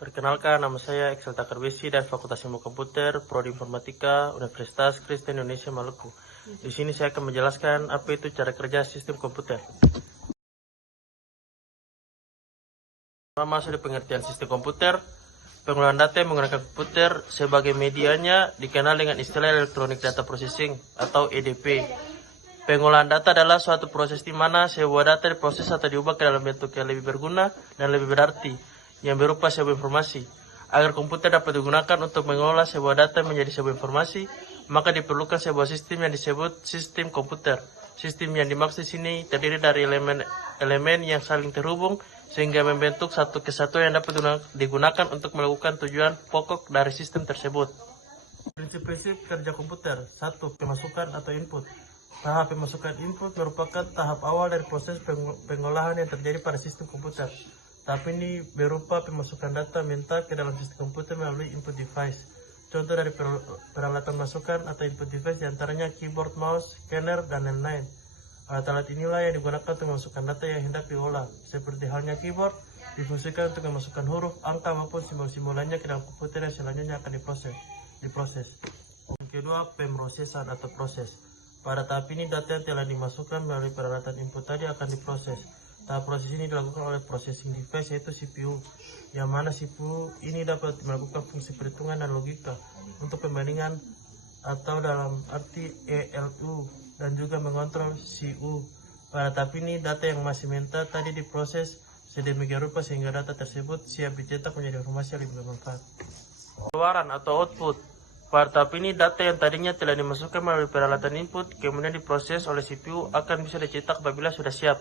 Perkenalkan, nama saya Excel Takarbesi dari Fakultas Ilmu Komputer, Prodi Informatika, Universitas Kristen Indonesia Maluku. Di sini saya akan menjelaskan apa itu cara kerja sistem komputer. Masuk di pengertian sistem komputer, pengolahan data yang menggunakan komputer sebagai medianya dikenal dengan istilah Electronic Data Processing atau EDP. Pengolahan data adalah suatu proses di mana sebuah data diproses atau diubah ke dalam bentuk yang lebih berguna dan lebih berarti, yang berupa sebuah informasi. Agar komputer dapat digunakan untuk mengolah sebuah data menjadi sebuah informasi, maka diperlukan sebuah sistem yang disebut sistem komputer. Sistem yang dimaksud di sini terdiri dari elemen yang saling terhubung sehingga membentuk satu kesatuan yang dapat digunakan untuk melakukan tujuan pokok dari sistem tersebut. Prinsip-prinsip kerja komputer. 1. Pemasukan atau input. Tahap pemasukan input merupakan tahap awal dari proses pengolahan yang terjadi pada sistem komputer. Tahap ini berupa pemasukan data mentah ke dalam sistem komputer melalui input device. Contoh dari peralatan masukan atau input device diantaranya keyboard, mouse, scanner, dan lain-lain. Alat-alat inilah yang digunakan untuk memasukkan data yang hendak diolah. Seperti halnya keyboard, difungsikan untuk memasukkan huruf, angka, maupun simbol-simbol lainnya ke dalam komputer yang selanjutnya akan diproses. Yang kedua, pemrosesan atau proses. Pada tahap ini data yang telah dimasukkan melalui peralatan input tadi akan diproses. Tahap proses ini dilakukan oleh processing device yaitu CPU, yang mana CPU ini dapat melakukan fungsi perhitungan dan logika untuk pembandingan atau dalam arti ELU dan juga mengontrol CU. Pada tahap ini data yang masih mentah tadi diproses sedemikian rupa sehingga data tersebut siap dicetak menjadi informasi yang lebih bermanfaat. Keluaran atau output. Pada tahap ini data yang tadinya telah dimasukkan melalui peralatan input kemudian diproses oleh CPU akan bisa dicetak apabila sudah siap.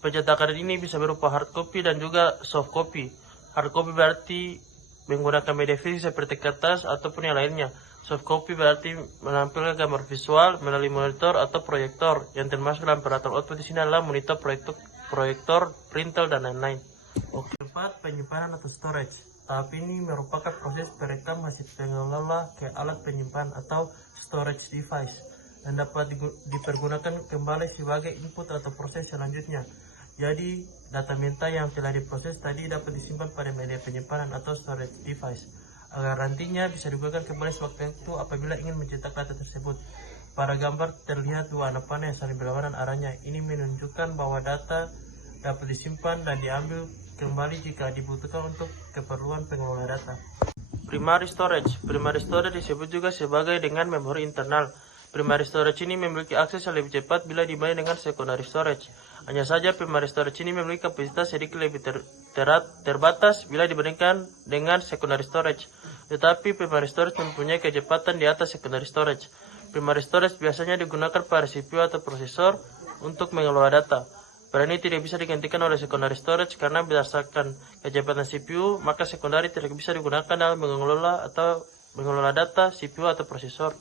Pencetakan ini bisa berupa hard copy dan juga soft copy. Hard copy berarti menggunakan media fisik seperti kertas ataupun yang lainnya. Soft copy berarti menampilkan gambar visual melalui monitor atau proyektor, yang termasuk dalam peralatan output di sini adalah monitor, proyektor, printer, dan lain-lain. Keempat, penyimpanan atau storage. Tahap ini merupakan proses perekam hasil pengelola ke alat penyimpan atau storage device dan dapat dipergunakan kembali sebagai input atau proses selanjutnya. Jadi, data mentah yang telah diproses tadi dapat disimpan pada media penyimpanan atau storage device, agar nantinya bisa digunakan kembali sewaktu-waktu apabila ingin mencetak data tersebut. Pada gambar terlihat dua anak panah yang saling berlawanan arahnya. Ini menunjukkan bahwa data dapat disimpan dan diambil kembali jika dibutuhkan untuk keperluan pengelola data. Primary storage. Primary storage disebut juga sebagai dengan memori internal. Primary storage ini memiliki akses yang lebih cepat bila dibanding dengan secondary storage. Hanya saja primary storage ini memiliki kapasitas sedikit lebih terbatas bila dibandingkan dengan secondary storage. Tetapi primary storage mempunyai kecepatan di atas secondary storage. Primary storage biasanya digunakan pada CPU atau prosesor untuk mengelola data. Pada ini tidak bisa digantikan oleh secondary storage karena berdasarkan kecepatan CPU, maka secondary tidak bisa digunakan dalam mengelola data CPU atau prosesor.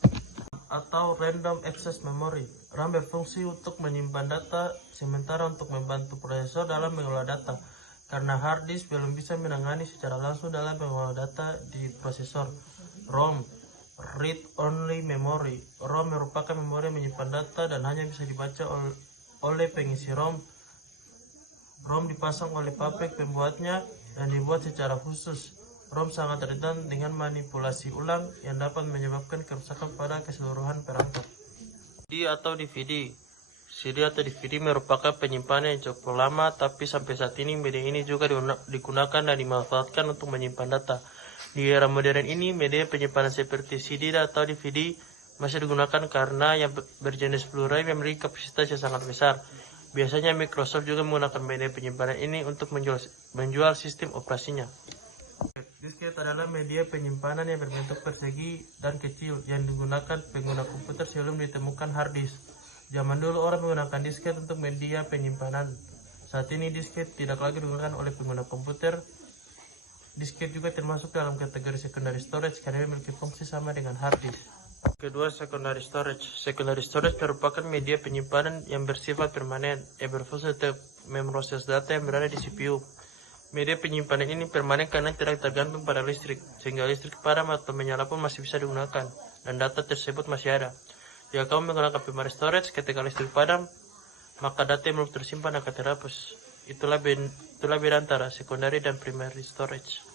Atau random access memory. RAM berfungsi untuk menyimpan data, sementara untuk membantu prosesor dalam mengelola data. Karena hard disk belum bisa menangani secara langsung dalam mengelola data di prosesor. ROM, read only memory. ROM merupakan memori yang menyimpan data dan hanya bisa dibaca oleh pengisi ROM. ROM dipasang oleh pabrik pembuatnya dan dibuat secara khusus. ROM sangat rentan dengan manipulasi ulang yang dapat menyebabkan kerusakan pada keseluruhan perangkat. CD atau DVD. CD atau DVD merupakan penyimpanan yang cukup lama, tapi sampai saat ini media ini juga digunakan dan dimanfaatkan untuk menyimpan data. Di era modern ini, media penyimpanan seperti CD atau DVD masih digunakan karena yang berjenis Blu-ray memiliki kapasitas yang sangat besar. Biasanya Microsoft juga menggunakan media penyimpanan ini untuk menjual sistem operasinya. Disket adalah media penyimpanan yang berbentuk persegi dan kecil yang digunakan pengguna komputer sebelum ditemukan hard disk. Zaman dulu orang menggunakan disket untuk media penyimpanan. Saat ini disket tidak lagi digunakan oleh pengguna komputer. Disket juga termasuk dalam kategori secondary storage karena memiliki fungsi sama dengan hard disk. Kedua, secondary storage. Secondary storage merupakan media penyimpanan yang bersifat permanen, yang berfungsi untuk memproses data yang berada di CPU. Media penyimpanan ini permanen karena tidak tergantung pada listrik, sehingga listrik padam atau menyala pun masih bisa digunakan, dan data tersebut masih ada. Jika kamu menggunakan primary storage ketika listrik padam, maka data yang belum tersimpan akan terhapus. Itulah beda antara secondary dan primary storage.